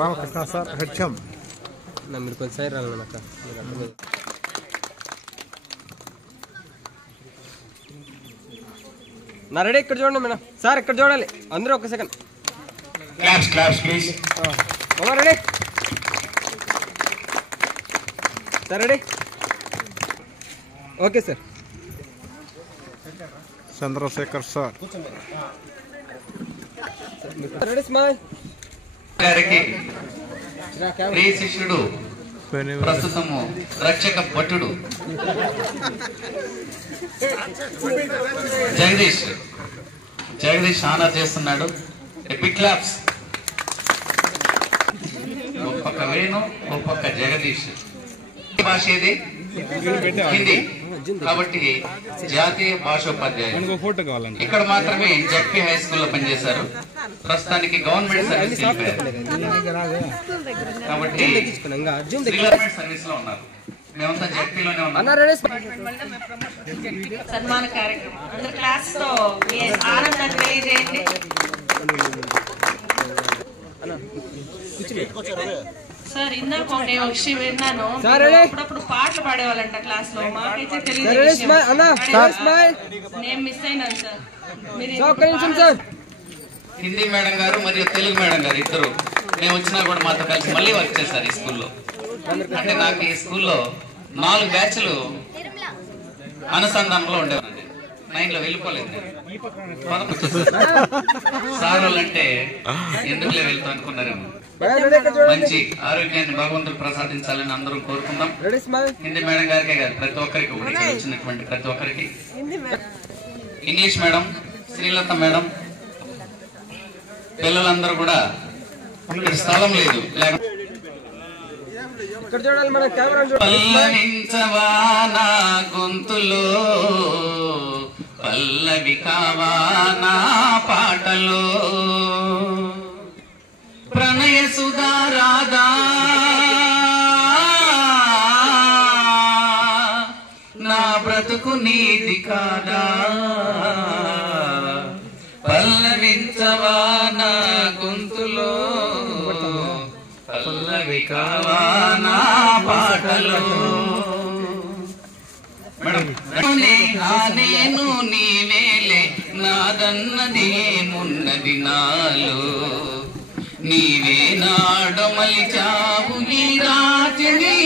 Ramakrishna sir HM మీరు కొంచెం side రాలన్నక్క. నా రెడీ ఇక్కడ చూడండి మేడం. సార్ ఇక్కడ చూడాలి అందరూ. ఒక second ready sir. Ready okay sir. Chandrashekar sir ready smile. గారికి ప్రియ శిష్యుడు ప్రస్తుతము రక్షక భటుడు జగదీష్ ఆనర్ చేస్తున్నాడు. Big claps. ఒక్కొక్క వేణు ఒక్కొక్క జగదీష్. భాష ఏది? హిందీ. కాబట్టి జాతీయ భాషోపాధ్యాయులు. ఇక్కడ మాత్రమే జడ్పీ హై స్కూల్లో పనిచేశారు. ప్రస్తుతానికి గవర్నమెంట్ సర్వీస్ కాబట్టి సర్వీస్ లో ఉన్నారు. మేమంతా జడ్పీలోనే ఉన్నాం. సన్మాన కార్యక్రమం అందరు క్లాస్ తో ఆనందాన్ని తెలియజేయండి. సార్ ఇందాక ఒక విషయం విన్నాను. అప్పుడప్పుడు పాటలు పాడేవాళ్ళంట క్లాస్ లో. మాకైతే తెలియదు. నేను మిస్ అయినాను సార్. హిందీ మేడం గారు మరియు తెలుగు మేడం గారు ఇద్దరు మేము వచ్చినా కూడా మాతో కలిసి మళ్ళీ వర్క్ చేశారు ఈ స్కూల్లో. అంటే నాకు ఈ స్కూల్లో 4 బ్యాచ్లు అనుసంధానంలో ఉండేవారండి. 9లో వెళ్ళిపోలేదు. సార్ వాళ్ళంటే ఎందుకులే వెళ్తా అనుకున్నారేమో. మంచి ఆరోగ్యాన్ని భగవంతుడు ప్రసాదించాలని అందరం కోరుకుందాం. హిందీ మేడం గారికే కాదు, ప్రతి ఒక్కరికి వచ్చినటువంటి ప్రతి ఒక్కరికి. ఇంగ్లీష్ మేడం, శ్రీలత మేడం, పిల్లలందరూ కూడా ఇక్కడ స్థలం లేదు. పల్లవించవా నా గొంతులో, పల్లవి కావా నా పాటలో, ప్రణయ సుధా రాధా నా బ్రతుకు నీది కాదా, పల్లవించవా నా గొంతులో, పల్లవి కావా నా పాటలో. నేను నీవేలే నాదన్నది మున్నది నాలో, నీవే నాడు మలిచావు ఈ రాత్రిని,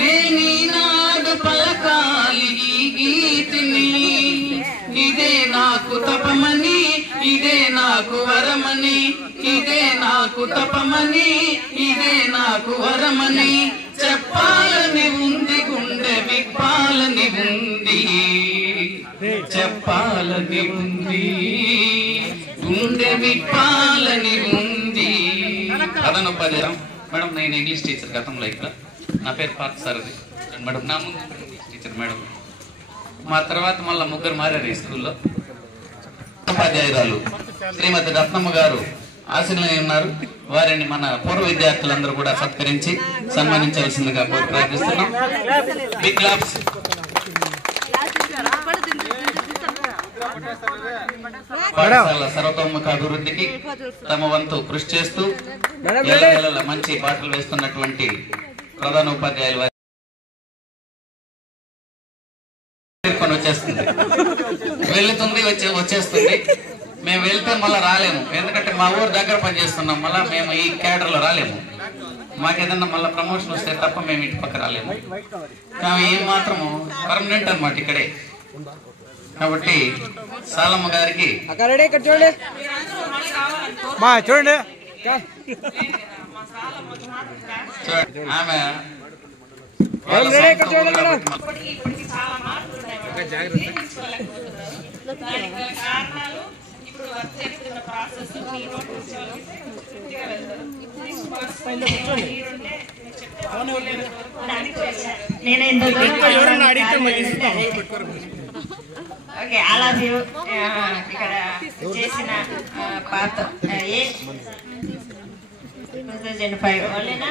నేనీనాడు పలకాలి ఈ గీతిని. ఇదే నాకు తపమని, ఇదే నాకు వరమని, ఇదే నాకు తపమని, ఇదే నాకు వరమని చెప్పాలని ఉంది, గుండె విప్పాలని ఉంది, చెప్పాలని ఉంది, గుండె విప్పాలని ఉంది. ప్రధానోపాధ్యాయం మేడం. నేను ఇంగ్లీష్ టీచర్ గతంలో ఇక్కడ. నా పేరు పార్థసారథి మేడం. నా ముందు ఇంగ్లీష్ టీచర్ మేడం. మా తర్వాత మళ్ళీ 3 మారారు ఈ స్కూల్లో. ఉపాధ్యాయురాలు శ్రీమతి రత్నమ్మ గారు ఆశీర్వాదం ఉన్నారు. వారిని మన పూర్వ విద్యార్థులందరూ కూడా సత్కరించి సన్మానించవలసిందిగా కోరి ప్రార్థిస్తున్నాం. Big claps. పాఠశాల సర్వతోముఖ అభివృద్ధికి తమ వంతు కృషి చేస్తూ మంచి పాటలు వేస్తున్నటువంటి ప్రధాన ఉపాధ్యాయులు వచ్చేస్తుంది, వెళ్తుంది వచ్చేస్తుంది. మేము వెళ్తే మళ్ళీ రాలేము, ఎందుకంటే మా ఊరు దగ్గర పనిచేస్తున్నాం. మళ్ళీ మేము ఈ క్యాడర్ లో రాలేము. మాకేదన్నా మళ్ళీ ప్రమోషన్ వస్తే తప్ప మేము ఇటు పక్క రాలేము. ఏం మాత్రము పర్మనెంట్ అన్నమాట ఇక్కడే. కాబట్టి సాలమ్మ గారికి చూడండి ఆమె ఓకే, ఐ లవ్ యూ. ఇక్కడ చేసిన పాత 2005 వాళ్ళేనా?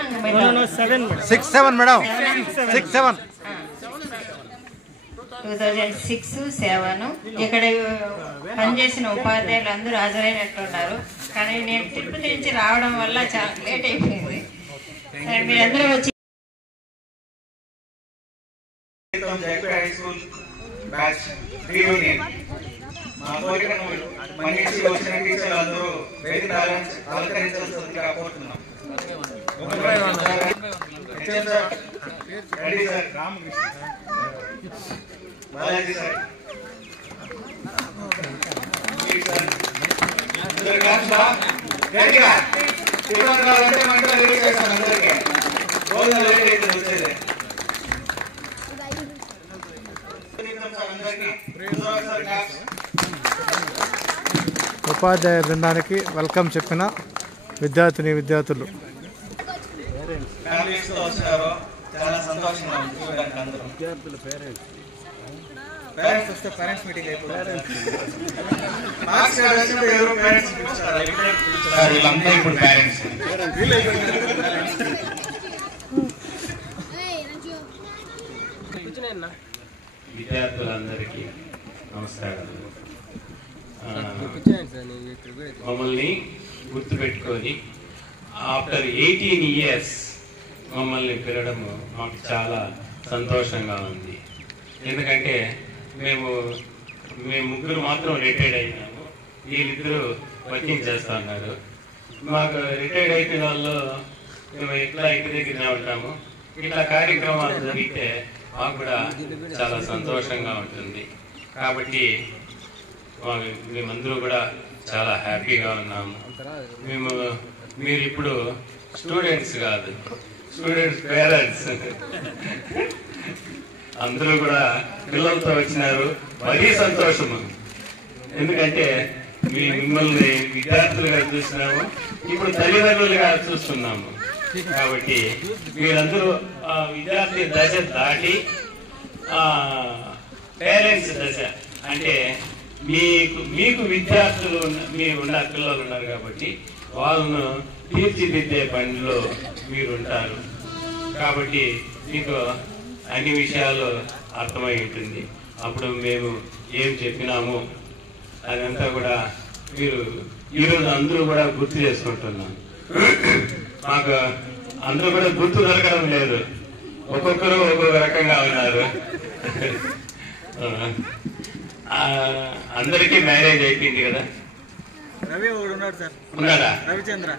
67 మేడం. 67 2006-07 ఇక్కడ పనిచేసిన ఉపాధ్యాయులు అందరూ హాజరైనట్టున్నారు. కానీ నేను తిరుపతి నుంచి రావడం వల్ల చాలా లేట్ అయిపోయింది. మీరందరూ వచ్చి హై స్కూల్ బ్యాచ్ రీయూనియన్ మా కోరిక మనిషి వచ్చిన టీచర్లు అందరూ వేదిక అలంకరించాల్సిందిగా కోరుతున్నాం. Ready sir, Ramakrishna Balaji sir, గట్టిగా తిరువనకాలంటే మంటలు రిలీజ్ చేస్తాను అందరికీ. రోజు లేట్ అయితే వచ్చేది. ఉపాధ్యాయ బృందానికి వెల్కమ్ చెప్పిన విద్యార్థులు ఫ్యామిలీస్ తో వచ్చారు, చాలా సంతోషంగా ఉంది చూడడానికి. అందరూ పేరెంట్స్ వస్తే పేరెంట్స్ మీటింగ్ అయిపోతుంది. మార్క్స్ కార్డ్ వచ్చినప్పుడు ఎవరు పేరెంట్స్ పిలుస్తారు, వీళ్ళంతా ఇప్పుడు పేరెంట్స్. విద్యార్థులందరికీ నమస్కారాలు. మమ్మల్ని గుర్తుపెట్టుకొని ఆఫ్టర్ 18 years మమ్మల్ని పిలవడం మాకు చాలా సంతోషంగా ఉంది. ఎందుకంటే మేము ముగ్గురు మాత్రం రిటైర్డ్ అయినాము, వీళ్ళిద్దరూ వర్కింగ్ చేస్తా ఉన్నారు. మాకు రిటైర్డ్ అయిపోయిన వాళ్ళు మేము ఇట్లా ఇంటి దగ్గరనే ఉంటాము. ఇట్లా కార్యక్రమాలు జరిగితే మాకు కూడా చాలా సంతోషంగా ఉంటుంది. కాబట్టి మేమందరూ కూడా చాలా హ్యాపీగా ఉన్నాము. మీరు ఇప్పుడు స్టూడెంట్స్ కాదు, స్టూడెంట్స్ పేరెంట్స్ అందరూ కూడా పిల్లలతో వచ్చినారు. మరీ సంతోషము, ఎందుకంటే మిమ్మల్ని విద్యార్థులుగా చూస్తున్నాము, ఇప్పుడు తల్లిదండ్రులుగా చూస్తున్నాము. కాబట్టి మీరందరూ విద్యార్థి దశ దాటి పేరెంట్స్ దశ, అంటే మీకు విద్యార్థులు ఉన్న పిల్లలు ఉన్నారు కాబట్టి వాళ్ళను తీర్చిదిద్దే పనిలో మీరుంటారు. కాబట్టి మీకు అన్ని విషయాలు అర్థమై ఉంటుంది. అప్పుడు మేము ఏం చెప్పినాము అదంతా కూడా మీరు ఈరోజు అందరూ కూడా గుర్తు చేసుకుంటున్నాం. మాకు అందరూ కూడా గుర్తు దొరకడం లేదు, ఒక్కొక్కరు ఒక్కొక్క రకంగా ఉన్నారు. అందరికీ మ్యారేజ్ అయిపోయింది కదా. రవి ఒకడు ఉన్నాడు సార్, ఉన్నాడా? Ravichandra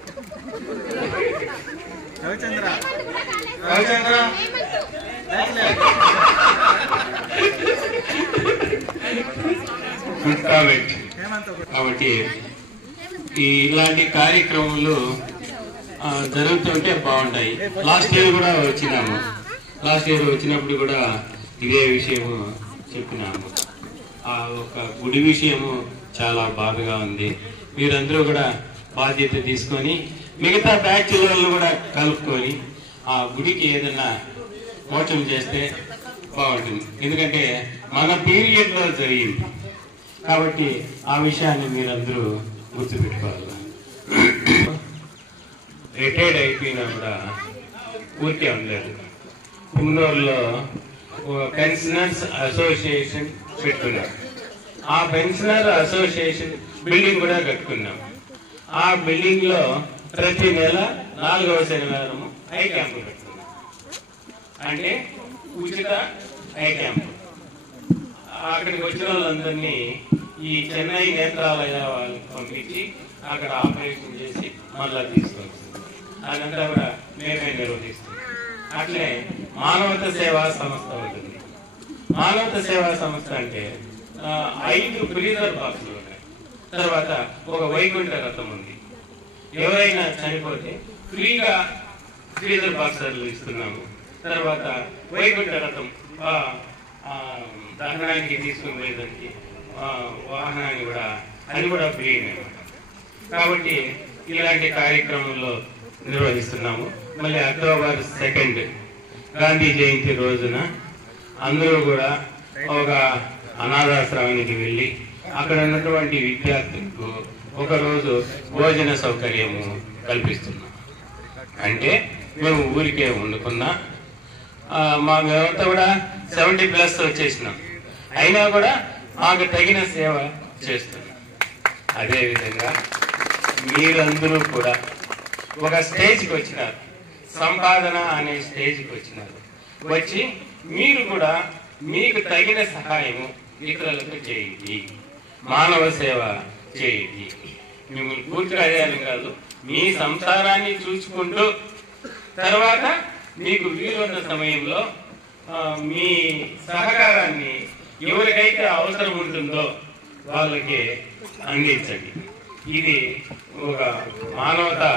good comment. కాబట్టి ఇలాంటి కార్యక్రమాలు జరుగుతుంటే బాగుంటాయి. లాస్ట్ ఇయర్ కూడా వచ్చినాము, లాస్ట్ ఇయర్ వచ్చినప్పుడు కూడా ఇదే విషయము చెప్పినాము. ఒక గుడి విషయము చాలా బాధగా ఉంది. మీరందరూ కూడా బాధ్యత తీసుకొని మిగతా బ్యాచ్లను కూడా కలుపుకొని ఆ గుడికి ఏదైనా మోచం చేస్తే బాగుంటుంది. ఎందుకంటే మన పీరియడ్ లో జరిగింది కాబట్టి ఆ విషయాన్ని మీరందరూ గుర్తుపెట్టుకోవాలి. రిటైర్డ్ అయిపోయినా కూడా ఊరికే ఉండలేదు. పుంగనూరులో పెన్షనర్స్ అసోసియేషన్ పెట్టుకున్నాం. ఆ పెన్షనర్ అసోసియేషన్ బిల్డింగ్ కూడా కట్టుకున్నాం. ఆ బిల్డింగ్ లో ప్రతి నెల 4వ శనివారం ఐ క్యాంపు పెట్టుకున్నాం. అంటే ఉచిత ఐ క్యాంపు. అక్కడికి వచ్చిన వాళ్ళందరినీ ఈ చెన్నై నేత్రాలయ వాళ్ళకి పంపించి అక్కడ ఆపరేషన్ చేసి మళ్ళా తీసుకొస్తాం. అదంతా కూడా మేమే నిర్వహిస్తాం. అట్లే మానవత సేవా సంస్థ ఉంటుంది. మానవత సేవా సంస్థ అంటే 5 ఫ్రీజర్ బాక్సులు ఉన్నాయి. తర్వాత ఒక వైకుంఠ రథం ఉంది. ఎవరైనా చనిపోతే ఫ్రీగా ఫ్రీజర్ బాక్సర్లు ఇస్తున్నాము. తర్వాత వైకుంఠ రథం దహనానికి తీసుకుని పోయేదానికి వాహనాన్ని కూడా అది కూడా ఫ్రీ అనమాట. కాబట్టి ఇలాంటి కార్యక్రమంలో నిర్వహిస్తున్నాము. మళ్ళీ అక్టోబర్ 2 గాంధీ జయంతి రోజున అందరూ కూడా ఒక అనాథాశ్రమానికి వెళ్ళి అక్కడ ఉన్నటువంటి విద్యార్థులకు ఒకరోజు భోజన సౌకర్యము కల్పిస్తున్నాం. అంటే మేము ఊరికే వండుకున్నా మేమంతా కూడా 70+ వచ్చేసినాం, అయినా కూడా మాకు తగిన సేవ చేస్తున్నాం. అదేవిధంగా మీరందరూ కూడా ఒక స్టేజ్కి వచ్చినారు. సంపాదన అనే స్టేజ్కి వచ్చినారు. వచ్చి మీరు కూడా మీకు తగిన సహాయము ఇతరులకు చేయండి, మానవ సేవ చేయండి. మిమ్మల్ని పూర్తిగా అదేయాలని కాదు, మీ సంసారాన్ని చూసుకుంటూ తర్వాత మీకు వీలున్న సమయంలో మీ సహకారాన్ని ఎవరికైతే అవసరం ఉంటుందో వాళ్ళకి అందించండి. ఇది ఒక మానవతా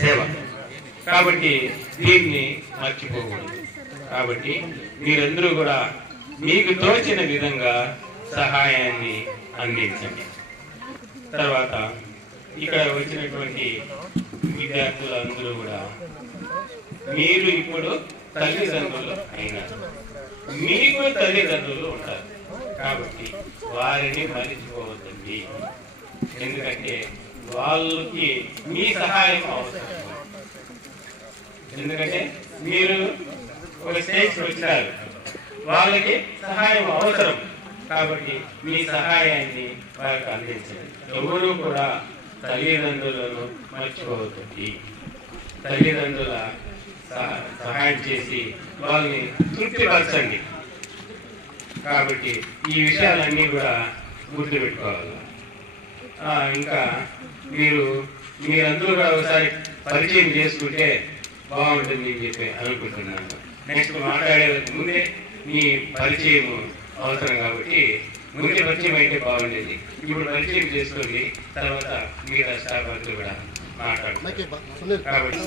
సేవ కాబట్టి దీన్ని మర్చిపోకూడదు. కాబట్టి మీరందరూ కూడా మీకు తోచిన విధంగా సహాయాన్ని అందించండి. తర్వాత ఇక్కడ వచ్చినటువంటి విద్యార్థులందరూ కూడా మీరు ఇప్పుడు తల్లిదండ్రులు అయినారు, మీకు తల్లిదండ్రులు ఉంటారు కాబట్టి వారిని మరిచిపోవద్దండి. ఎందుకంటే వాళ్ళకి మీ సహాయం అవసరం. ఎందుకంటే మీరు ఒక స్టేజ్ వచ్చినారు, వాళ్ళకి సహాయం అవసరం కాబట్టి మీ సహాయాన్ని వారికి అందించండి. ఎవరు కూడా తల్లిదండ్రులను మర్చిపోవద్దండి. తల్లిదండ్రుల సహాయం చేసి వాళ్ళని తృప్తిపరచండి. కాబట్టి ఈ విషయాలన్నీ కూడా గుర్తుపెట్టుకోవాలి. ఇంకా మీరందరూ కూడా ఒకసారి పరిచయం చేసుకుంటే బాగుంటుంది అని చెప్పి అనుకుంటున్నాను. నెక్స్ట్ మాట్లాడే ముందే మీ పరిచయం అవసరం కాబట్టి ముందే పరిచయం అయితే బాగుండేది. ఇప్పుడు పరిచయం చేసుకోండి, తర్వాత మిగతా స్టాఫ్ అంతా కూడా మాట్లాడుతుంది. కాబట్టి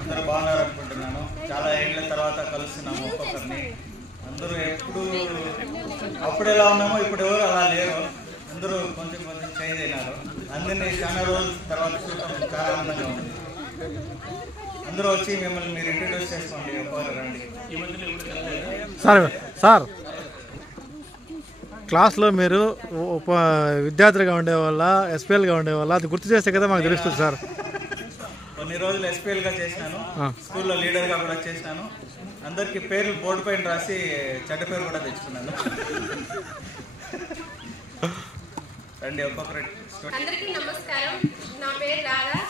అందరూ బాగున్నారు అనుకుంటున్నాను. చాలా ఏళ్ళ తర్వాత కలుస్తున్నాము ఒక్కొక్కరిని. అందరూ ఎప్పుడు అప్పుడు ఎలా ఉన్నామో ఇప్పుడు ఎవరు అలా లేరు. అందరూ కొంచెం కొంచెం చేంజ్ అయినారు. అందరినీ చాలా రోజుల తర్వాత చూడటం చాలా ఆనందంగా ఉంది. అందరూ వచ్చి మిమ్మల్ని మీరు ఇంట్రడ్యూస్ చేసుకోండి, ఒక్కరు రండి. సార్ క్లాస్లో మీరు విద్యార్థులుగా ఉండేవాళ్ళ, ఎస్పీఎల్గా ఉండేవాళ్ళ, అది గుర్తు చేస్తే కదా మాకు తెలుస్తుంది సార్. కొన్ని రోజులు ఎస్పీఎల్గా చేసినాను, స్కూల్లో లీడర్గా కూడా చేసినాను. అందరికీ పేర్లు బోర్డు పైన రాసి చెడ్డ పేరు కూడా తెచ్చుకున్నాను. రండి ఒక్కొక్కరు. అందరికీ నమస్కారం. నా పేరు రాధా.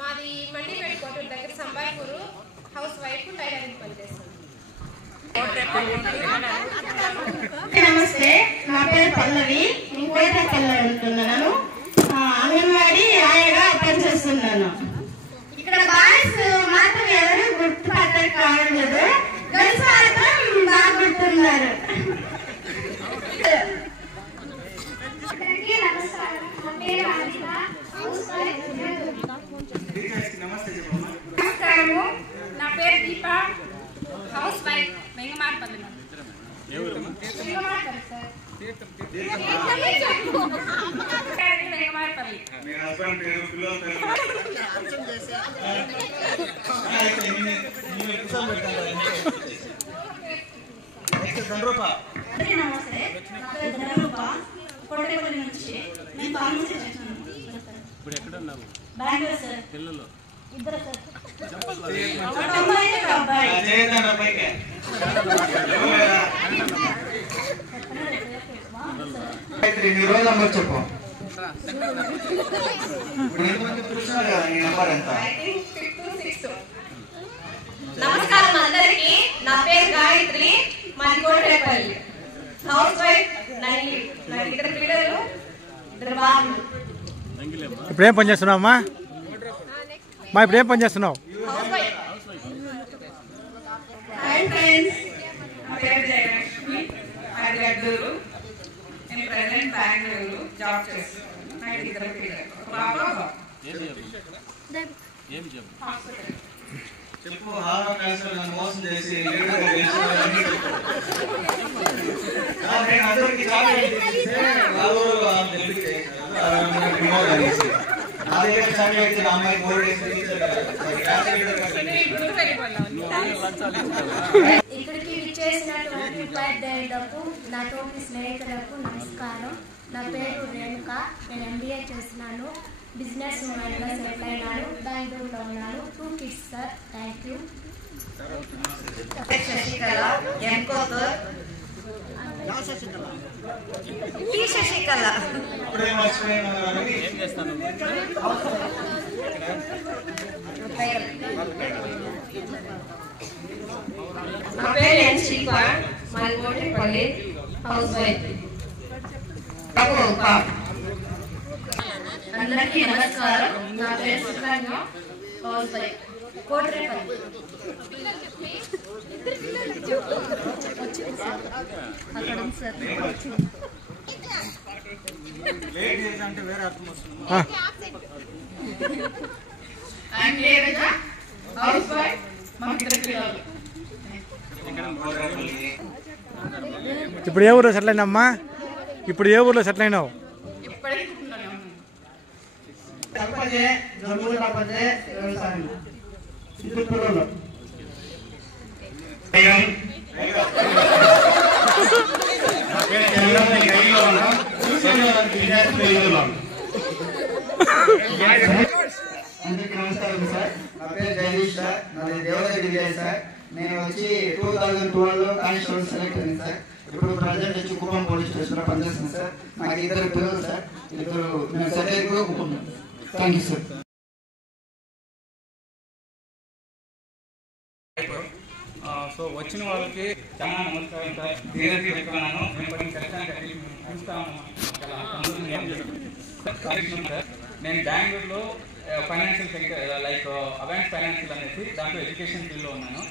మాది మండిపేట కోటూరు దగ్గర సంబాయిపూరు. హౌస్ వైఫ్, టైలరింగ్ పనిచేస్తాను. నమస్తే, నా పేరు పల్లవి. కోటపల్లి ఉంటున్నాను. అంగన్వాడీ ఆయగా పనిచేస్తున్నాను. ఇక్కడ బాయ్స్ మాత్రం ఎవరు గుర్తుపట్టడం కావట్లేదు, గర్ల్స్ మాత్రం బాగా గుర్తున్నారు. నమస్కారము, నా పేరు దీప. House wife, మెంగమార్పల్లి. నమస్తే, నా పేరు ధనరూప. కోటపల్లి నుంచి నేను ఫార్మసీ చేస్తున్నాను. బెంగళూరు సార్. పిల్లలు ఇద్దరు సార్. రోల్ నెంబర్ చెప్పు. నెంబర్ ఎంత? నమస్కారం అందరికి. నా పేరు గాయత్రి. మాది కోటపల్లి. House wife. నా ఇద్దరు పిల్లలు, ఇద్దరు బాబులు. ఇప్పుడు ఏం పని చేస్తున్నావు అమ్మా? ఇప్పుడు ఏం పని చేస్తున్నావు? హాయ్ ఫ్రెండ్స్, నా పేరు జయలక్ష్మి. అది గడ్డూరు. నేను ప్రెసెంట్ బెంగళూరు జాబ్ చేస్తున్నాను. నాకు ఇద్దరు పిల్లలు, బాబా. చెప్పు. నన్ను మోసం చేసి అందరికి చాలా ఇక్కడికి విచ్చేసినటువంటి ఉపాధ్యాయులకు, నా తోటి స్నేహితులకు నమస్కారం. నా పేరు రేణుక. నేను MBA చేస్తున్నాను. బిజినెస్ మ్యాన్గా సెటిల్ అయినాను. బెంగళూరులో ఉన్నాను. 2 kids sir. Thank you. Sasikala, Enkothur. Sasikala. ఇప్పుడే మర్చిపోయినా ఏం చేస్తాను. నా పేరు ఎన్ శిల్ప, మాది కోటిపల్లి, హౌస్ వైఫ్. అందరికీ నమస్కారం. నా పేరు సుకన్య, హౌస్ వైఫ్, కోటిపల్లి. అక్కడ ఉంది సార్. లేట్ చేసి అంటే వేరే అర్థం వస్తుంది. అండ్ నీరజ, హౌస్ వైఫ్, మాకు ఇద్దరు పిల్లలు. ఇప్పుడు ఏ ఊర్లో సెటిల్ అయినమ్మా? ఇప్పుడు ఏ ఊర్లో సెటిల్ అయినావు? తప్పదే జరుగులు తప్పదే వ్యవసాయం ఇద్దరు పిల్లలు. అందరికీ నమస్కారం సార్. నా పేరు జగదీష్ సార్. నాది దేవగిరి విలేజ్ సార్. నేను వచ్చి 2012లో కానిస్టేబుల్ సెలెక్ట్ అయింది సార్. ఇప్పుడు ప్రజెంట్ వచ్చి కుప్పం పోలీస్ స్టేషన్లో పనిచేస్తున్నాను సార్. నాకు ఇద్దరు పిల్లలు సార్. ఇద్దరు నేను సెటిల్ కూడా Kuppam. Thank you sir. So వచ్చిన వాళ్ళకి చాలా నమస్కారం సార్. ధీరజీ చెప్తున్నాను. మేము కొన్ని కష్టానికి చూస్తాము సార్. నేను బెంగళూరులో ఫైనాన్షియల్ సెక్టర్ లైక్ అవాన్స్ ఫైనాన్షియల్ అనేసి దాంట్లో ఎడ్యుకేషన్ ఫీల్డ్లో ఉన్నాను.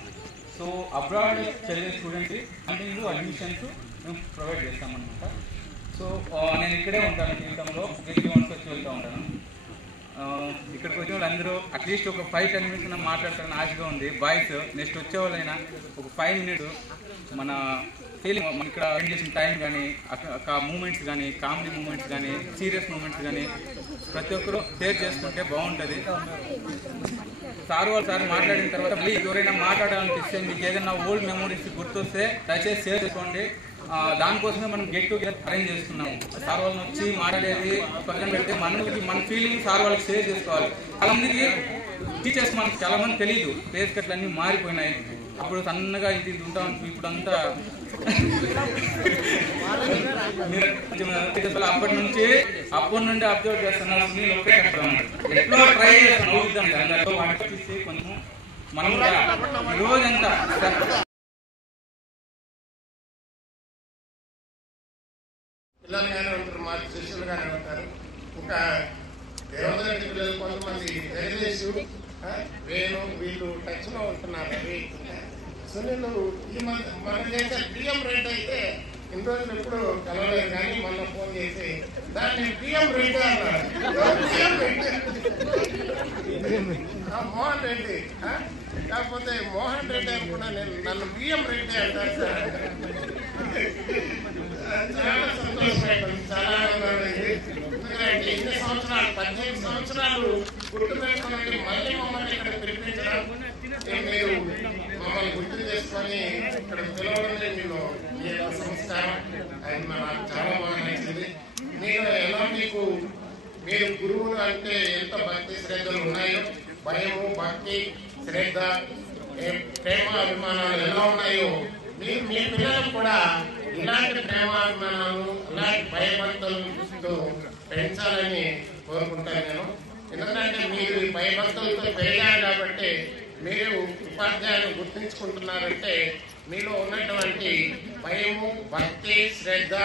సో అబ్రాడ్ చదివే స్టూడెంట్కి కంటిన్యూ అడ్మిషన్స్ మేము ప్రొవైడ్ చేస్తామన్నమాట. సో నేను ఇక్కడే ఉంటాను జీవితంలో, వీక్లీ వన్స్ వచ్చి వెళ్తూ ఉంటాను. ఇక్కడికి వచ్చిన వాళ్ళు అందరూ అట్లీస్ట్ ఒక 5-10 మినిట్స్ మాట్లాడతారని ఆశగా ఉంది. బాయ్స్ నెక్స్ట్ వచ్చేవాళ్ళైనా ఒక 5 మినిట్స్ మన ఫీలింగ్, మన ఇక్కడ స్పెండ్ చేసిన టైం కానీ, మూమెంట్స్ కానీ, కామెడీ మూమెంట్స్ కానీ, సీరియస్ మూమెంట్స్ కానీ ప్రతి ఒక్కరూ షేర్ చేసుకుంటే బాగుంటుంది. సార్ మాట్లాడిన తర్వాత మళ్ళీ ఎవరైనా మాట్లాడాలనిపిస్తే, మీకు ఏదైనా ఓల్డ్ మెమోరీస్ గుర్తొస్తే దయచేసి షేర్ చేసుకోండి. దానికోసమే మనం గెట్ టుగెదర్ అరేంజ్ చేస్తున్నాము. సార్ వాళ్ళని వచ్చి మాట్లాడేది పక్కన పెడితే మన ఫీలింగ్ సార్ వాళ్ళకి షేర్ చేసుకోవాలి. చాలా మందికి టీచర్స్ మనకు చాలా మంది తెలియదు. ఫేస్ కట్లు అన్నీ మారిపోయినాయి. అప్పుడు సన్నగా ఇది ఉంటాం, ఇప్పుడు అంతా అప్పటి నుండి అబ్జర్వ్ చేస్తున్నారు. ఎట్లా ట్రై చేస్తాను కొంచెం మనం రోజంతా పిల్లలు కానీ ఉంటారు, మా శిష్యులు కానీ ఉంటారు. ఇంకా దేవతరెడ్డి పిల్లలు కొంతమంది రైల్వేస్ వేణు వీళ్ళు టచ్ లో ఉంటున్నారు. అవి సునీల్ ఈ మన చేసే పిఎం రెడ్డి అయితే ఇన్ని రోజులు ఎప్పుడు కలవలేదు, కానీ మొన్న ఫోన్ చేసి దాన్ని పిఎం రెడ్డి అన్నారు. మోహన్ రెడ్డి కాకపోతే మోహన్ రెడ్డి అనుకున్నా నేను, నన్ను పిఎం రెడ్డి అంటారు సార్. చాలా సంతోషం, చాలా ఆనందమైంది. ఎందుకంటే ఇన్ని సంవత్సరాలు 18 సంవత్సరాలు గుర్తుపెట్టుకుని మళ్ళీ మమ్మల్ని ఇక్కడ పిలిపించడం, మీరు మమ్మల్ని గుర్తు చేసుకొని ఇక్కడ పిలవడమే మీ యొక్క సంస్కారం. అది నాకు చాలా బాగా నచ్చింది. నేను ఎలా మీరు గురువులు అంటే ఎంత భక్తి శ్రద్ధలు ఉన్నాయో, భయము, భక్తి, శ్రద్ధ, ప్రేమ, అభిమానాలు ఎలా ఉన్నాయో మీ పిల్లలకు కూడా ఇలాంటి ప్రేమాభిమానాలు, ఇలాంటి భయభక్తులతో పెంచాలని కోరుకుంటాను నేను. ఎందుకంటే మీరు ఈ భయభక్తులతో పెరిగారు కాబట్టి మీరు ఉపాధ్యాయులు గుర్తించుకుంటున్నారంటే మీలో ఉన్నటువంటి భయము, భక్తి, శ్రద్ధ,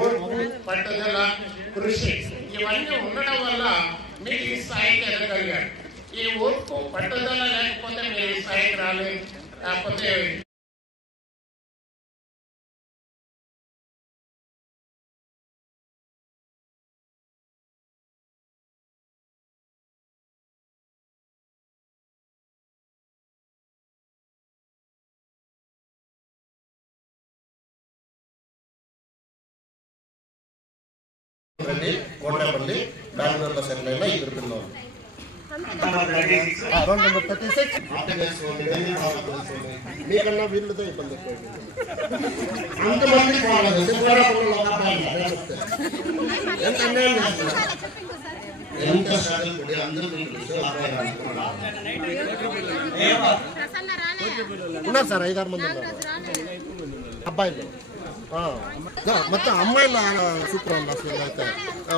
ఓర్పు, పట్టుదల, కృషి ఇవన్నీ ఉండడం వల్ల మీరు ఈ స్థాయికి ఎదగలిగారు. ఈ ఓర్పు, పట్టుదల లేకపోతే మీరు ఈ స్థాయికి రాలేదు. కాకపోతే కోటపల్లి బెంగళూరులో సెటిల్ అయిన ఇద్దరు పిల్లలు. మీకన్నా వీళ్ళతో ఇబ్బంది ఎక్కువ. అంతమంది ఎంత అన్యాయం చేస్తున్నారు, ఎంత స్ట్రగల్ పడి అందరూ ఉన్నారు సార్. 5-6 మంది ఉన్నారు అబ్బాయిలు. మొత్తం అమ్మాయిలు సూపర్ ఉంది అసలు అయితే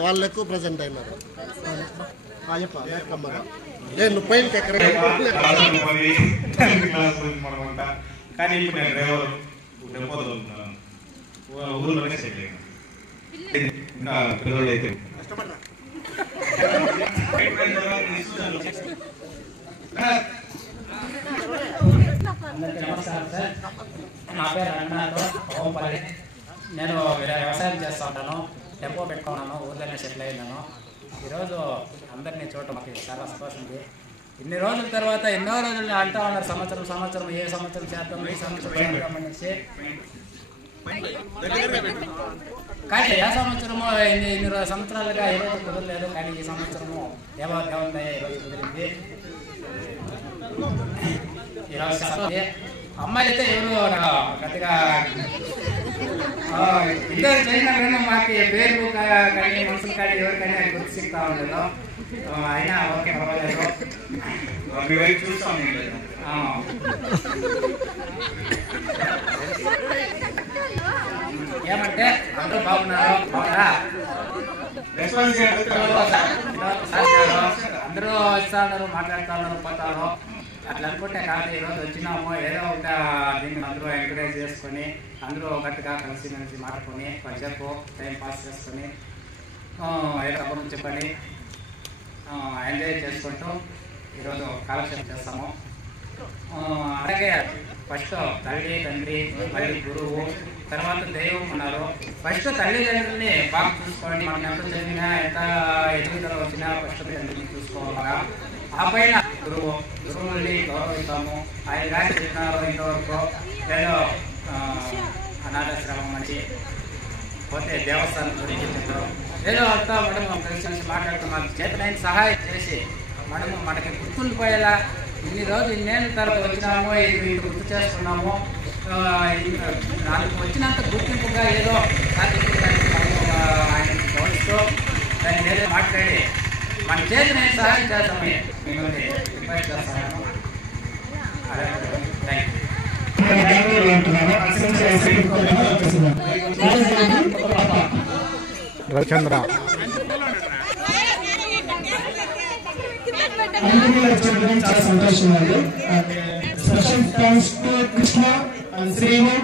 వాళ్ళు ఎక్కువ ప్రజెంట్ అయినారు. నువ్వు పైకి ఎక్కడ కానీ ఇప్పుడు నేను డ్రైవర్ డెపో చదువుతున్నాను, ఊళ్ళోనే సెటిల్ అయ్యాను. ఇంకా పిల్లలు అయితే నమస్కారం సార్, నా పేరు రంగనాథ్ ఓంపల్లి. నేను వ్యవసాయం చేస్తూ ఉంటాను, డెపో పెట్టుకున్నాను, ఊర్లోనే సెటిల్ అయినాను. ఈరోజు అందరినీ చూడటం మాకు చాలా సంతోషం ఉంది. ఇన్ని రోజుల తర్వాత ఎన్నో రోజులు అంటా ఉన్నారు సంవత్సరం ఏ సంవత్సరం చేద్దాం ఈ సంవత్సరం చేద్దాం అనేసి. కానీ ఏ సంవత్సరము ఇన్ని సంవత్సరాలుగా ఏ రోజు కుదరలేదు. కానీ ఈ సంవత్సరము దేవాలయ ఈరోజు కుదిరింది. ఈరోజు అమ్మాయి అయితే ఎవరు గట్టిగా ఇద్దరు చేసిన కానీ మాకు పేరు కానీ మనుషులు కానీ ఎవరికైనా గుర్తు సిగ్తా ఉండదు. అయినా ఓకే పర్వాలేదు. ఏమంటే అందరూ బాగున్నారు, బాగున్నారా? అందరూ వస్తా ఉన్నారు, మాట్లాడుతూ ఉన్నారు, పోతారు. అట్లా అనుకుంటే కాదు, ఈరోజు వచ్చినాము ఏదో ఒక దీన్ని అందరూ ఎంకరేజ్ చేసుకొని అందరూ గట్టిగా కలిసి మాట్లాడుకొని కొంచెంసేపు టైం పాస్ చేసుకొని ఏదో కబుర్లు చెప్పండి ఎంజాయ్ చేసుకుంటూ ఈరోజు కాలక్షేపం చేస్తాము. అలాగే ఫస్ట్ తల్లి తండ్రి మళ్ళీ గురువు తర్వాత దైవం ఉన్నారు. ఫస్ట్ తల్లిదండ్రులని బాగా చూసుకోండి. మనం ఎంత చదివినా ఎంత ఎదుగుదల వచ్చినా ఫస్ట్ తండ్రిని చూసుకోవాలా. ఆ పైన గురువుల్ని గౌరవిస్తాము. ఆయన గారి చెప్పినారు ఇంతవరకు ఏదో అనాథాశ్రమం మంచి పోతే దేవస్థానం గురించి చెప్పారు. ఏదో అంతా మనం కలిసి మాట్లాడుతున్నాం. చేతనైన సహాయం చేసి మనకి గుర్తుండిపోయేలా ఇన్ని రోజులు ఇన్నేళ్ళ తర్వాత వచ్చినాము, ఇది గుర్తు చేస్తున్నాము. నాకు వచ్చినంత గుర్తింపుగా ఏదో ఆయన గౌరవిస్తూ దాన్ని ఏదో మాట్లాడి మన చేతనైన సహాయం చేస్తామని మిమ్మల్ని రిక్వెస్ట్ చేస్తాను. అదే థ్యాంక్ యూ. రవిచంద్ర చాలా సంతోషంగా ఉంది. Special thanks to Krishna and Srinu.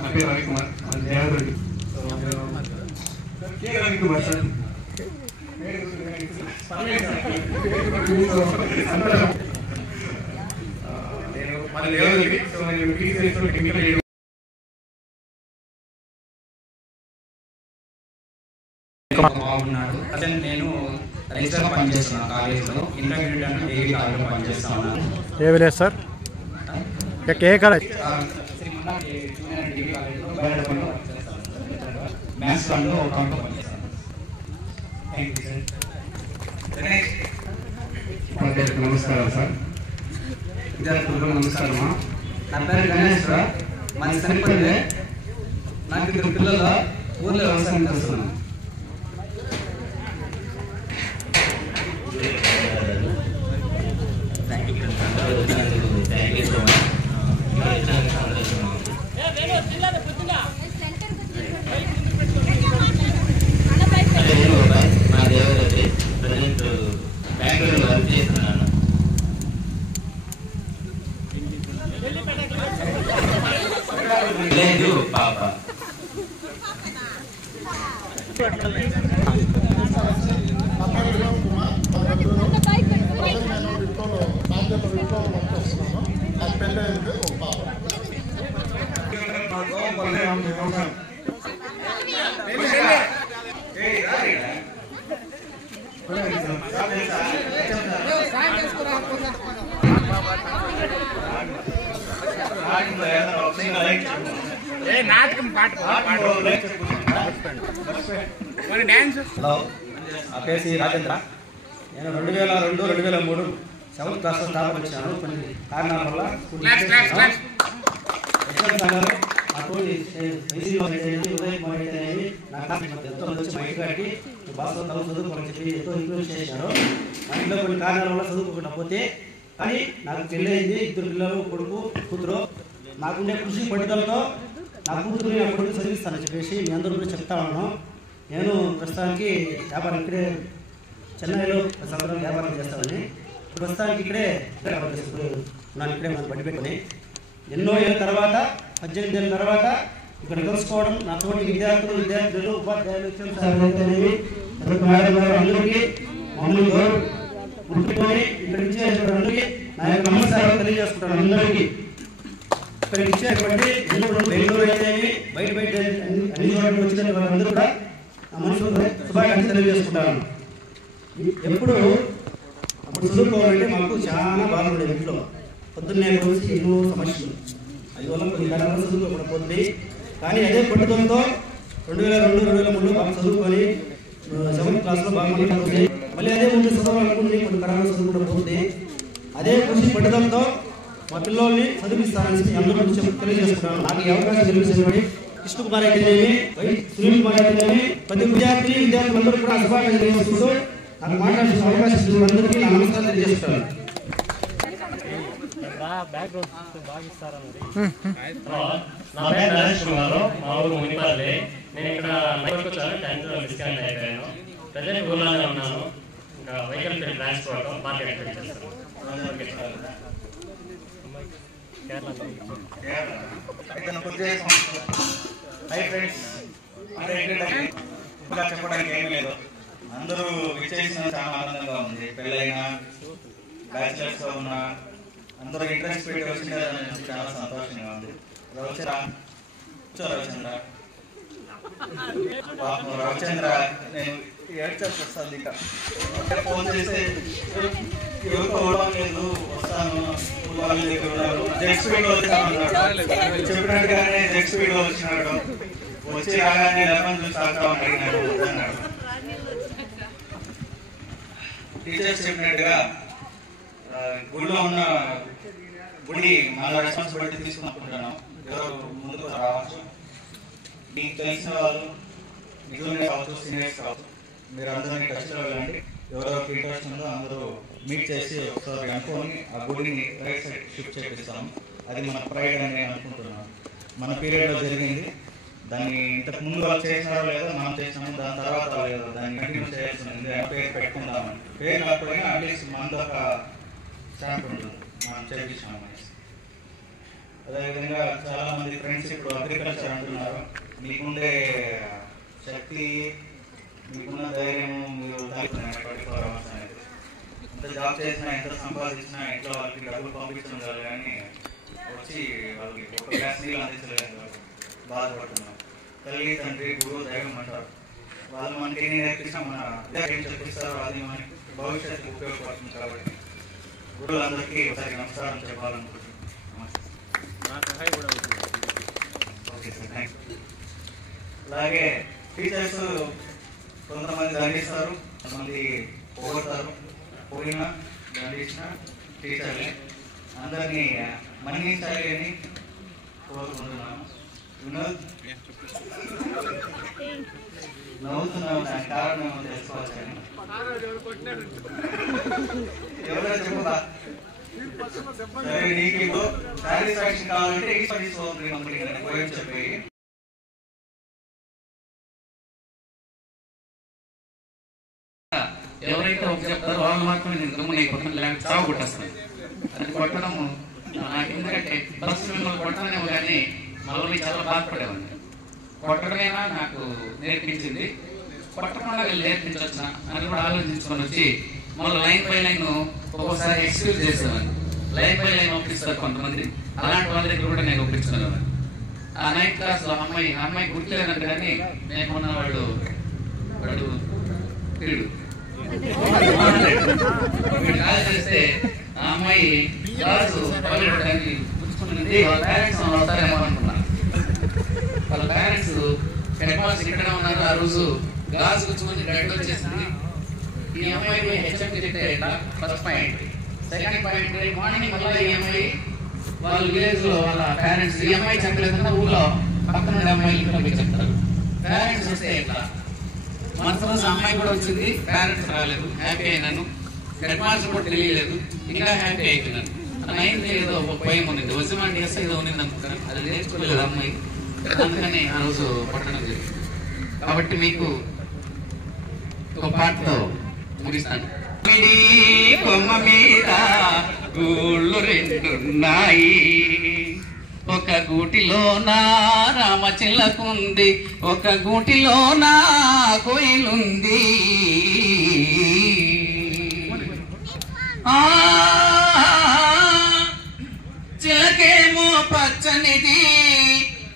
నా పేరు రవికుమార్, దేవరెడ్డి. రవికుమార్ సార్ బాగున్నాడు. ప్రజెంట్ నేను రిజిస్టర్ పనిచేస్తున్నాను కాలేజీలో, ఇంటర్మీడియట్ అండ్ డిగ్రీ కాలేజీలో పనిచేస్తా ఉన్నాను. ఏ విలేజ్ సార్? ఏ కాలేజ్? డిగ్రీ కాలేజీలో మ్యాథ్స్ ఫండ్లో అకౌంట్లో పనిచేస్తాను. Thank you sir. నమస్కారం సార్. విద్యార్థులకు నమస్కారమా. నా పేరు గణేష్ రావు, మన సరిపల్లి. నాకు ఇద్దరు పిల్లలు, ఊర్లో వ్యవసాయం చేస్తున్నాను. మా దేవరెడ్డి ప్రజెంట్ బెంగళూరులో వర్క్ చేస్తున్నాను. లేదు పాప. నాటకం పాట డాన్స్. హలో, నా పేరు సి రాజేంద్ర. నేను 2002-2003 7th క్లాస్లో స్టాప్ వచ్చాను. కొన్ని కారణాల వల్ల ఎగ్జామ్స్ అన్నారు. అటువంటి ఉదయ్ కుమార్ అయితేనేమి నా క్లాస్ ఎంతో మంది వచ్చి మా ఇంటి కాడికి బాగా చదువుకోవాలని చెప్పి ఎంతో ఇన్ఫ్లుయెన్స్ చేశారు. మా ఇంట్లో కొన్ని కారణాల వల్ల చదువుకోకుండా పోతే కానీ నాకు పెళ్ళయింది, 2 పిల్లలు, కొడుకు కూతురు. నాకుండే కృషి పట్టుదలతో నా కూతురుని నా కొడుకు చదివిస్తానని చెప్పేసి మీ అందరూ కూడా చెప్తా ఉన్నాను. నేను ప్రస్తుతానికి వ్యాపారం ఇక్కడే చెన్నైలో సంవత్సరాలు వ్యాపారం చేస్తానని ప్రస్తుతానికి ఇక్కడే వ్యాపారం చేస్తున్నాను. ఇక్కడే మనం బట్టి పెట్టుకుని ఎన్నో ఏళ్ళ తర్వాత 18 ఏళ్ళ తర్వాత ఇక్కడ కలుసుకోవడం నాతోటి విద్యార్థులు ఉపాధ్యాయులు మేడం గారు అందరికీ మమ్మల్ని గుర్తుకొని ఇక్కడ ఇచ్చేటువంటి నా యొక్క నమస్కారాలు తెలియజేసుకుంటాను. అందరికీ ఇక్కడ ఇచ్చేటువంటి బెంగళూరు అయితేమి బయట అన్ని చోట్ల వచ్చిన వాళ్ళందరూ కూడా నా మనసు శుభాకాంక్షలు తెలియజేసుకుంటాను. ఎప్పుడు అప్పుడు చదువుకోవాలంటే మాకు చాలా బాగుండేది. ఇంట్లో పొద్దున్నే గురించి ఎన్నో సమస్యలు అందువల్ల కొన్ని కారణాలు చదువుకోకపోతుంది. కానీ అదే పట్టుదలతో 2002-2003 బాగా చదువుకొని 7th క్లాస్లో బాగా మళ్ళీ అదే ముందు చదవాలనుకుంది, కొన్ని కారణాలు చదువుకోకపోతుంది. అదే కృషి పట్టుదలతో మా పిల్లల్ని చదివిస్తానని అందరూ తెలియజేస్తున్నాను. నాకు ఈ అవకాశం తెలియజేసినవి కృష్ణ కుమార్ అయితేనేమి, సునీల్ కుమార్ అయితేనేమి, ప్రతి విద్యార్థులందరూ కూడా శుభాకాంక్షలు తెలియజేస్తూ నాకు మాట్లాడాల్సిన అవకాశం ఇచ్చిన అందరికీ నా నమస్కారం తెలియజేస్తున్నాను. నా పేరు నరేష్ కుమార్, మా ఊరు మునిపల్లి. నేను ఇక్కడ మైకి వచ్చాను, 10th డిస్కౌంట్ అయిపోయాను. ప్రజెంట్ ఊర్లోనే ఉన్నాను. ఇంకా వెహికల్ ట్రాన్స్పోర్ట్ మార్కెట్ చేస్తాను. హై ఫ్రెండ్స్, ఇంకా చెప్పడానికి ఏమీ లేదు. అందరూ విచ్చేసిన చాలా ఆనందంగా ఉంది. పెళ్ళైనా బ్యాచిలర్స్ గా ఉన్నా అందరూ ఇంట్రెస్ట్ పెట్టి వచ్చిన చాలా సంతోషంగా ఉంది. రవిచంద్ర నేను ఏడ్చాల్సి వస్తుంది. ఇంకా ఫోన్ చేస్తే ఎవరికో అవడం లేదు, వస్తాను వాళ్ళ దగ్గర ఉన్నారు, జెట్ స్పీడ్ వచ్చాను చెప్పినట్టుగానే జెట్ స్పీడ్ వచ్చినాడు. వచ్చి రాగానే లెమన్ జ్యూస్ తాగుతామని అడిగినాడు, అన్నాడు. టీచర్స్ చెప్పినట్టుగా గుడిలో ఉన్న గుడి మన రెస్పాన్సిబిలిటీ తీసుకున్నట్టున్నాను. ఎవరు ముందుకు రావచ్చు, మీకు తెలిసిన వాళ్ళు జూనియర్స్ కావచ్చు, సీనియర్స్ కావచ్చు, మీరు అందరినీ టచ్లో వెళ్ళండి. ఎవరెవరికి ఇంట్రెస్ట్ ఉందో అందరూ మీట్ చేసి ఒకసారి అనుకొని ఆ గుడిని రైట్ సైడ్ షిఫ్ట్ చేపిస్తాము. అది మన ప్రైడ్ అని నేను అనుకుంటున్నాను. మన పీరియడ్లో జరిగింది. దాన్ని ఇంతకు ముందు వాళ్ళు చేసినారో లేదో మనం చేసినాము, దాని తర్వాత లేదో దాన్ని కంటిన్యూ చేయాల్సి ఉంది. పేరు పెట్టుకుందామని, పేరు కాకపోయినా అట్లీస్ట్ మనతో ఒక స్టాంప్ ఉంటుంది, మనం చేయించాము. అదేవిధంగా చాలా మంది ఫ్రెండ్స్ ఇప్పుడు అగ్రికల్చర్ అంటున్నారు. మీకుండే శక్తి, మీకున్న ధైర్యము, మీరు 24 hours అనేది ఎంత జాబ్ చేసినా ఎంత సంపాదించినా ఇంట్లో వాళ్ళకి డబ్బులు పంపించడం కాదు, కానీ వచ్చి వాళ్ళకి ఒక గ్లాస్ నీళ్ళు అందించలేదు, బాధపడుతున్నారు. తల్లి, తండ్రి, గురువు, దైవం అంటారు. వాళ్ళు మనకి ఏం నేర్పించినా మన ఏం చెప్పిస్తారో అది మనకి భవిష్యత్తుకు ఉపయోగపడుతుంది. కాబట్టి గురువులందరికీ ఒకసారి నమస్కారం చెప్పాలనుకుంటున్నాను. Okay sir, thank you. అలాగే టీచర్స్ కొంతమంది దండిస్తారు, కొంతమంది పోగొడతారు. పోయినా దండించిన టీచర్లే. అందరినీ మన్నించాలి అని కోరుకుంటున్నాను. వినోద్, నవ్వుతున్నావు, దానికి కారణం తెలుసుకోవచ్చని. ఎవరో చెప్పదా? సరే, నీకు ఇప్పుడు సాటిస్ఫాక్షన్ కావాలంటే పోయి చెప్పి ఎవరైతే ఒక చెప్తారో వాళ్ళు మాత్రమే నేను గమ్మున అయిపోతాను, లేకపోతే చావు కొట్టేస్తాను. అది కొట్టడము నాకు ఎందుకంటే బస్సు మిమ్మల్ని కొట్టడమేమో కానీ మళ్ళీ చాలా బాధపడేవాడిని. కొట్టడమేనా నాకు నేర్పించింది, కొట్టకుండా వీళ్ళు నేర్పించవచ్చిన అని కూడా ఆలోచించుకొని వచ్చి మళ్ళీ లైన్ బై లైన్ ఒక్కోసారి ఎక్స్క్యూజ్ చేసేవాడిని. లైన్ బై లైన్ ఒప్పిస్తారు కొంతమంది, అలాంటి వాళ్ళ దగ్గర కూడా నేను ఒప్పించుకునేవాడిని. ఆ 9th క్లాస్లో అమ్మాయి గుర్తులేదంటే కానీ నేను ఉన్నవాడు వాడు వీడు కాల్ చేస్తే ఆ అమ్మాయి క్లాసు పల్లెడానికి పుచ్చుకున్నది. వాళ్ళ పేరెంట్స్ వస్తారేమో అనుకున్నా. వాళ్ళ పేరెంట్స్ హెడ్ మాస్టర్ ఇక్కడే ఉన్నారు. ఆ రోజు గ్లాస్ కూర్చుని గడ్డ వచ్చేసింది. ఈ అమ్మాయి హెచ్ఎంకి చెప్తే first point. Second point, morning మళ్ళీ ఈ అమ్మాయి వాళ్ళ విలేజ్ లో వాళ్ళ పేరెంట్స్ ఈ అమ్మాయి చెప్పలేదన్నా ఊళ్ళో పక్కన ఉండే అమ్మాయిలు పంపించి చెప్తారు. పేరెంట్స్ వస్తే ఇట్లా మనసు అమ్మాయి కూడా వచ్చింది, పేరెంట్స్ రాలేదు, హ్యాపీ అయినాను. హెడ్ మాస్టర్ కూడా తెలియలేదు, ఇంకా హ్యాపీ అయిపోయినాను. 9th ఏదో ఒక పోయం ఉంది, వజమాండి చేస్తే ఏదో ఉంది అనుకుంటాను, అది నేర్చుకోలేదు అమ్మాయి, అందుకని ఆ రోజు పట్టడం జరిగింది. కాబట్టి మీకు ఒక పాటతో ముగిస్తాను. కొమ్మ మీద గూళ్ళు రెండున్నాయి, ఒక గూటిలో నా రామచిల్లకుంది, ఒక గూటిలో నా కోయిలుంది. చిలకేమో పచ్చనిది,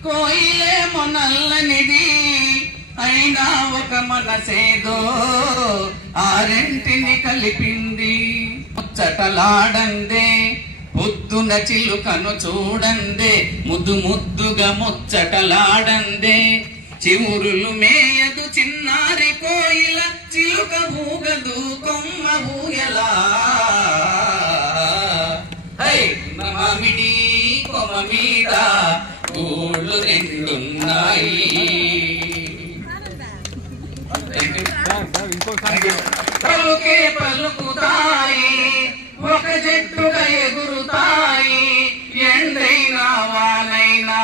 కోయిలేమో నల్లనిది, అయినా ఒక మనసేదో ఆ రెంటిని కలిపింది. ముచ్చటలాడందే పొద్దున చిలుకను చూడందే, ముద్దు ముద్దుగా ముచ్చటలాడందే, చివురులు మేయదు చిన్నారి కోయిల, చిలుక ఊగదు కొమ్మ ఊయలా. మామిడి కొమ్మ మీద గూళ్ళు రెండున్నాయి. పలుకే పలుకుతాయి, ఒక జట్టుగా ఎగురుతాయి, ఎండైనా వానైనా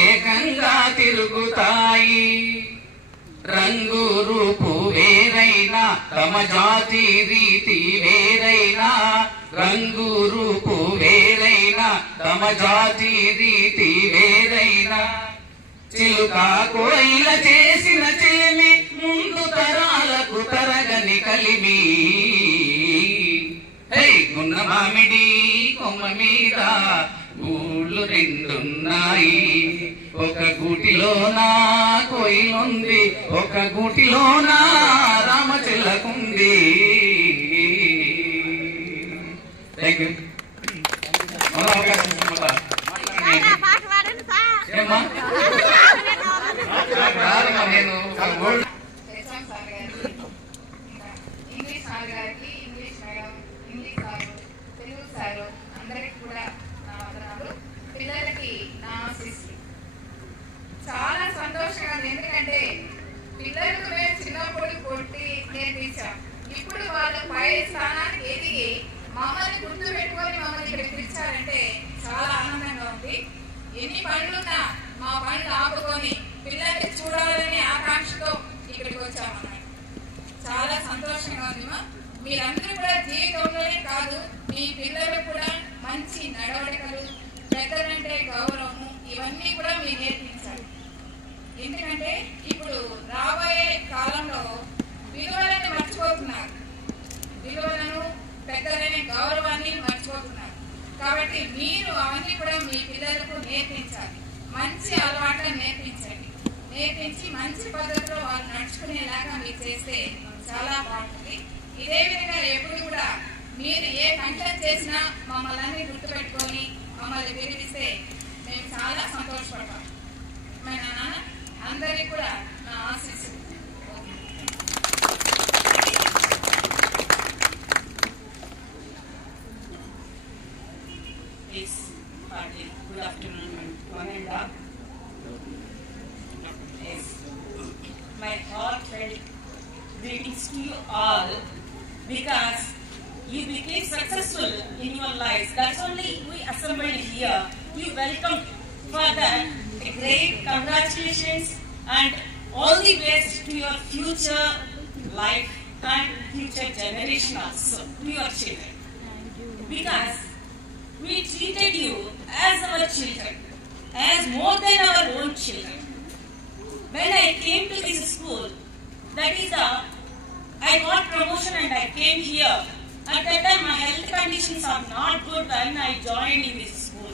ఏకంగా తిరుగుతాయి. రంగు రూపు వేరైనా తమ జాతి రీతి వేరైనా, రంగు రూపు వేరైనా తమ జాతి రీతి వేరైనా, చిలుక కోయిల చేసిన చెలిమి ముందు తరాలకు తరగని కలిమి. గున్న మామిడి కొమ్మ మీద గూళ్ళు రెండున్నాయి, ఒక గూటిలో నా కోయిలుంది, ఒక గూటిలో నా రామచిల్లకుంది. Thank you. ఇంగ్లీష్ సార్ గారికి, English madam, English sir, Telugu sir అందరికి కూడా నా వందనాలు. పిల్లలకి నా ఆశీస్సులు. చాలా సంతోషంగా ఉంది, ఎందుకంటే పిల్లలకు మేము చిన్నప్పుడు కొట్టి నేర్పించాం. ఇప్పుడు వాళ్ళు పై స్థానానికి ఎదిగి మమ్మల్ని గుర్తు పెట్టుకొని మమ్మల్ని ఇక్కడ పిలిచారంటే చాలా ఆనందంగా ఉంది. ఎన్ని పనులున్నా మా పనులు ఆపుకొని పిల్లల్ని చూడాలనే ఆకాంక్షతో ఇక్కడికి వచ్చామన్నమాట. చాలా సంతోషంగా ఉంది. మీరందరూ కూడా జీవితంలోనే కాదు, మీ పిల్లలు కూడా మంచి నడవడికలు, పెద్దలంటే గౌరవము, ఇవన్నీ కూడా మీరు నేర్పించాలి. ఎందుకంటే ఇప్పుడు రాబోయే కాలంలో విలువలను మర్చిపోతున్నారు, విలువలను పెద్దలనే గౌరవాన్ని మర్చిపోతున్నారు. కాబట్టి మీరు అవన్నీ కూడా మీ పిల్లలకు నేర్పించాలి, మంచి అలవాట్లను నేర్పించండి. నేర్పించి మంచి పద్ధతిలో వాళ్ళు నడుచుకునేలాగా మీరు చేస్తే చాలా బాగుంటుంది. ఇదే విధంగా ఎప్పుడు కూడా మీరు ఏ ఫంక్షన్ చేసినా మమ్మల్ని అన్ని గుర్తుపెట్టుకొని మమ్మల్ని పిలిపిస్తే మేము చాలా సంతోషపడతాం. నాన్న అందరికీ కూడా నా ఆశీస్సులు. Good afternoon, one and all. Yes. My heartfelt greetings to you all, because you became successful in your lives. That's only we assembled here. You welcome for that. A great congratulations and all the best to your future life and future generation also, to your children. Because we treated you as our children, as more than our own children. When I came to this school, that is I got promotion and I came here. At that time my health conditions are not good when I joined in this school.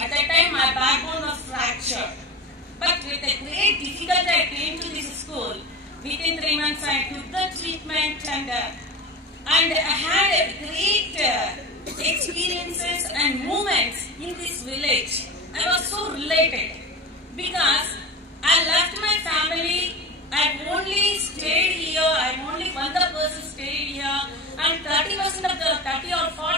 At that time my backbone was fractured. But with a great difficulty I came to this school. Within 3 months I took the treatment and I had a great experiences and moments in this village. I was so related because I left my family. I only stayed here. I only one person stayed here, and 30% of the 30 or 40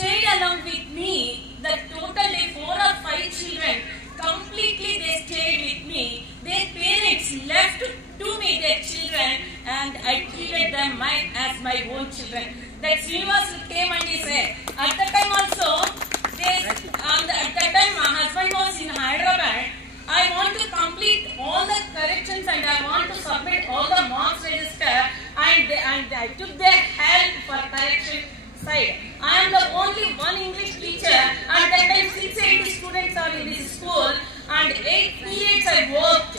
stayed along with me. The total 4 or 5 children completely they stayed with me. Their parents left to me their children, and I treated them as my own children. That Srinivas came and he said, at the time also, at that time my husband was in Hyderabad. I want to complete all the corrections and I want to submit all the marks register, and I took their help for correction side. I am the only one English teacher. At that time 680 students are in this school and 8 periods I worked.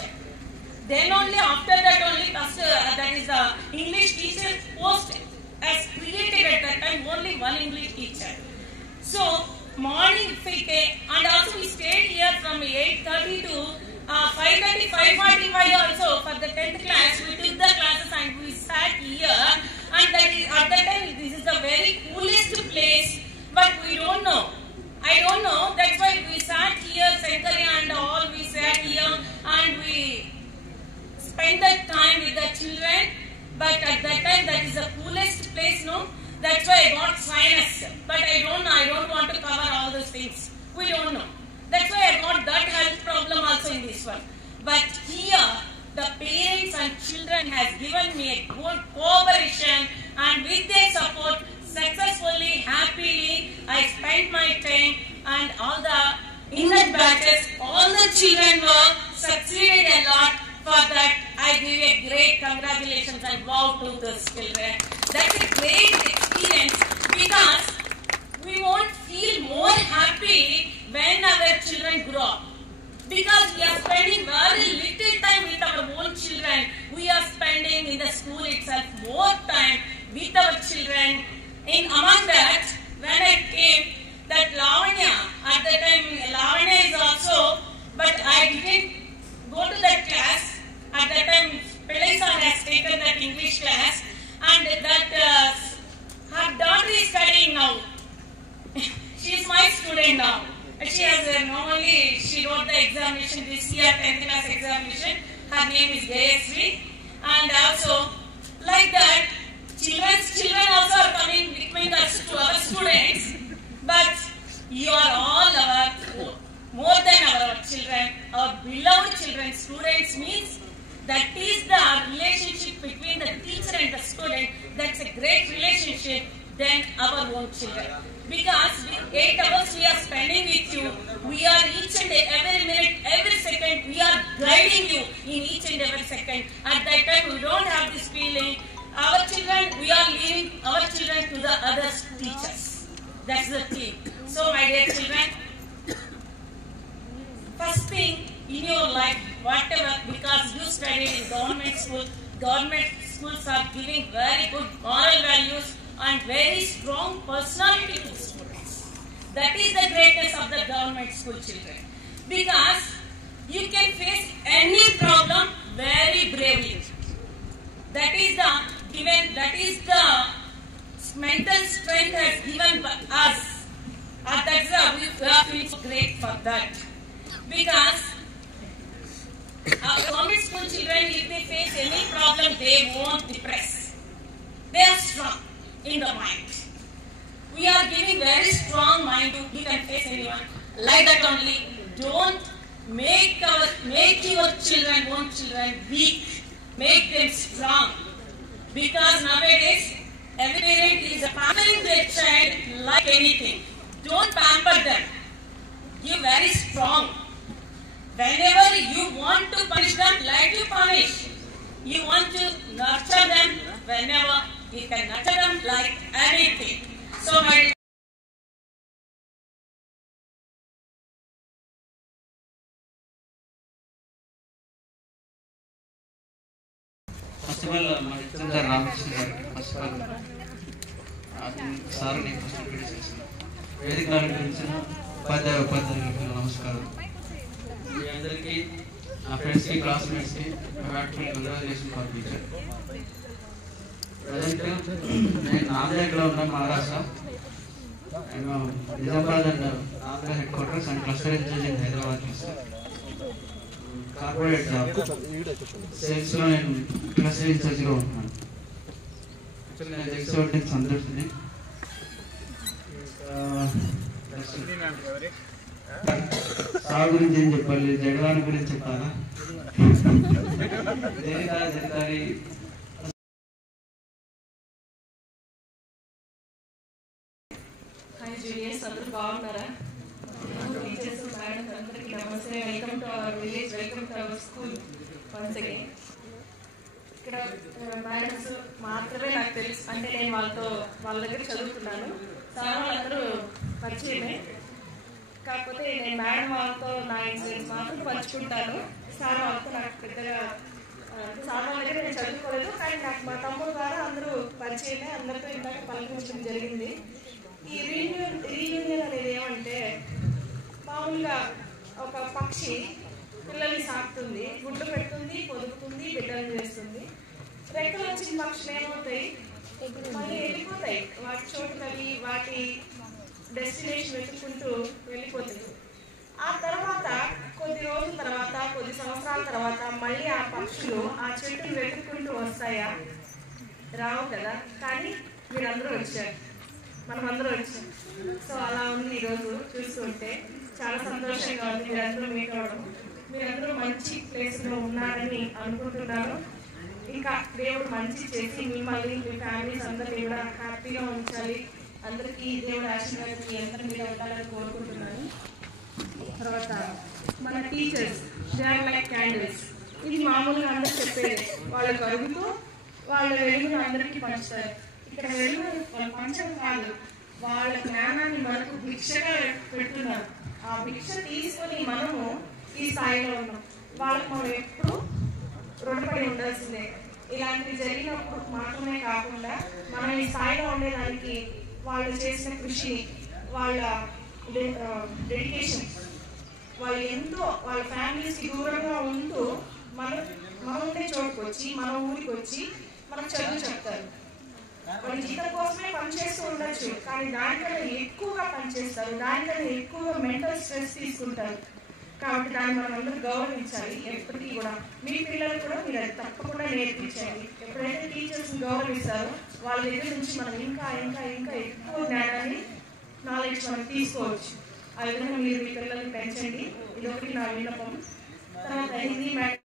Then only after that only that is the English teacher post as created at that time, only one English teacher. So morning and also we stayed here from 8:30 to 5:30, 5:45 also for the 10th class. We took the classes and we sat here, and at that time this is the very coolest place, but we don't know. I don't know, that's why we sat here, Sankari and all, we sat here and we spent that time with the children. But at that time that is the coolest place, no? That's why I got sinus. But I don't want to cover all those things. We don't know. That's why I got that health problem also in this one. But here, the parents and children has given me a good cooperation, and with their support, successfully, happily, I spent my time, and all the in that batches, all the children were succeeded a lot. For that, I give a great congratulations and wow to those children. That's a great experience, because we won't feel more happy when our children grow up. Because we are spending very little time with our own children. We are spending in the school itself more time with our children. Among that, when I came, that Lavanya, at the time Lavanya is also, but I didn't go to that class. At that time, Pillai sir has taken that English class, and that her daughter is studying now. She is my student now. She has normally she wrote the examination this year, 10th class examination. Her name is Gayasri, and also like that, children also are coming between us to our students. But you are all our more than our children, our beloved children. Students means that is the relationship between the teacher and the student. That's a great relationship than our own children. Because 8 hours we are spending with you, we are each and every minute, every second, we are guiding you in each and every second. At that time, we don't have this feeling. Our children, we are leaving our children to the other teachers. That's the thing. So, my dear children, first thing in your life, whatever, because you studied in government schools are giving very good moral values and very strong personality to the students. That is the greatness of the government school children. Because you can face any problem very bravely. That is the mental strength has given us. And we are feeling so great for that. Because our government school children, if they face any problem, they won't depress. They are strong in the mind. We are giving very strong mind to you can face anyone. Like that only. Don't make your children, own children weak. Make them strong. Because nowadays, every parent is pampering their child like anything. Don't pamper them. Give very strong. Whenever you want to punish them, like you punish. You want to nurture them whenever you can nurture them like anything. So my first of all మన HM గారు రామకృష్ణ గారు first of all sir నేను first introduce చేస్తున్నాను. వేదిక అలంకరించిన ఉపాధ్యాయులకు నమస్కారం. మీ అందరికీ, నా ఫ్రెండ్స్కి, క్లాస్మేట్స్కి heartful congratulation for teacher. Present నేను నాందేడ్లో ఉన్న మహారాష్ట్ర. నేను Nizamabad and Andhra headquarters and cluster incharge in Hyderabad చేస్తాను. కార్పొరేట్ జాబ్ సేల్స్లో నేను క్లస్టర్ ఇన్ఛార్జ్గా ఉంటున్నాను. యాక్చువల్లీ నేను ఎక్స్పర్ట్ సందర్శిని. సాగు గురించి ఏం చెప్పాలి, జగదాని గురించి చెప్పాలా? జరగాలి. హాయ్ జూనియర్స్, అందరూ బాగున్నారా? టీచర్స్, మేడమ్స్ అందరికీ నమస్తే. Welcome to our village, welcome to our school once again. ఇక్కడ మేడమ్స్ మాత్రమే నాకు తెలుసు, అంటే నేను వాళ్ళ దగ్గర చదువుతున్నాను. సార్ వాళ్ళందరూ పరిచయమే, కాకపోతే నేను మేడం వాళ్ళతో నా ఇన్సిడెంట్స్ మాత్రం పంచుకుంటాను. సార్ వాళ్ళతో నాకు పెద్దగా సార్ వాళ్ళ దగ్గర నేను చదువుకోలేదు, కానీ నాకు మా తమ్ముడు ద్వారా అందరూ పరిచయమే, అందరితో ఇందాక పలకరించడం జరిగింది. ఈ రీయూనియన్ అనేది ఏమంటే, మామూలుగా ఒక పక్షి పిల్లల్ని సాకుతుంది, గుడ్లు పెడుతుంది, పొదుపుతుంది, బిడ్డలు చేస్తుంది. రెక్కలు వచ్చిన పక్షులు ఏమవుతాయి, మళ్ళీ వెళ్ళిపోతాయి, వాటి చోటుకవి వాటి డెస్టినేషన్ వెతుక్కుంటూ వెళ్ళిపోతుంది. ఆ తర్వాత కొద్ది రోజుల తర్వాత, కొద్ది సంవత్సరాల తర్వాత మళ్ళీ ఆ పక్షులు ఆ చెట్టును వెతుక్కుంటూ వస్తాయా? రావు కదా. కానీ మీరందరూ వచ్చారు, మనమందరూ వచ్చాం. సో అలా ఉంది ఈరోజు చూస్తుంటే, చాలా సంతోషంగా ఉంది మీరందరూ మీట్ అవ్వడం. మీరందరూ మంచి ప్లేస్లో ఉన్నారని అనుకుంటున్నాను. ఇంకా దేవుడు మంచి చేసి మిమ్మల్ని, మీ ఫ్యామిలీస్ అందరినీ కూడా హ్యాపీగా ఉంచాలి. అందరికీ దేవుడు ఆశీర్వాదం మీ అందరి మీద ఉండాలని కోరుకుంటున్నాను. తర్వాత మన teachers, they are like candles. ఇది మామూలుగా అందరూ చెప్పేది, వాళ్ళకు అరుగుతూ వాళ్ళ వెలుగును అందరికీ పంచుతారు. ఇక్కడ వెలుగు వాళ్ళు పంచడం కాదు, వాళ్ళ జ్ఞానాన్ని మనకు భిక్షగా పెడుతున్నారు. ఆ భిక్ష తీసుకొని మనము ఈ స్థాయిలో ఉన్నాం. వాళ్ళకు మనం ఎప్పుడు రుణపడి ఉండాల్సిందే. ఇలాంటివి జరిగినప్పుడు మాత్రమే కాకుండా మనం ఈ స్థాయిలో ఉండేదానికి వాళ్ళు చేసిన కృషి, వాళ్ళ డెడికేషన్, వాళ్ళు ఎంతో వాళ్ళ ఫ్యామిలీస్కి దూరంగా ఉంటూ మనం ఉండే చోటుకు వచ్చి, మన ఊరికి వచ్చి మనకు చదువు చెప్తారు. వాళ్ళు జీతం కోసమే పనిచేస్తూ ఉండొచ్చు, కానీ దానికన్నా ఎక్కువగా పనిచేస్తారు, దానికన్నా ఎక్కువగా మెంటల్ స్ట్రెస్ తీసుకుంటారు. కాబట్టి దాన్ని మనం అందరూ గౌరవించాలి. ఎప్పటికీ కూడా మీ పిల్లలు కూడా మీరు అది తప్పకుండా నేర్పించండి. ఎప్పుడైతే టీచర్స్ని గౌరవిస్తారో వాళ్ళ దగ్గర నుంచి మనం ఇంకా ఇంకా ఇంకా ఎక్కువ జ్ఞానాన్ని, నాలెడ్జ్ మనం తీసుకోవచ్చు. ఆ విధంగా మీరు మీ పిల్లల్ని పెంచండి. ఇదొకటి నా విన్నపం. తర్వాత హిందీ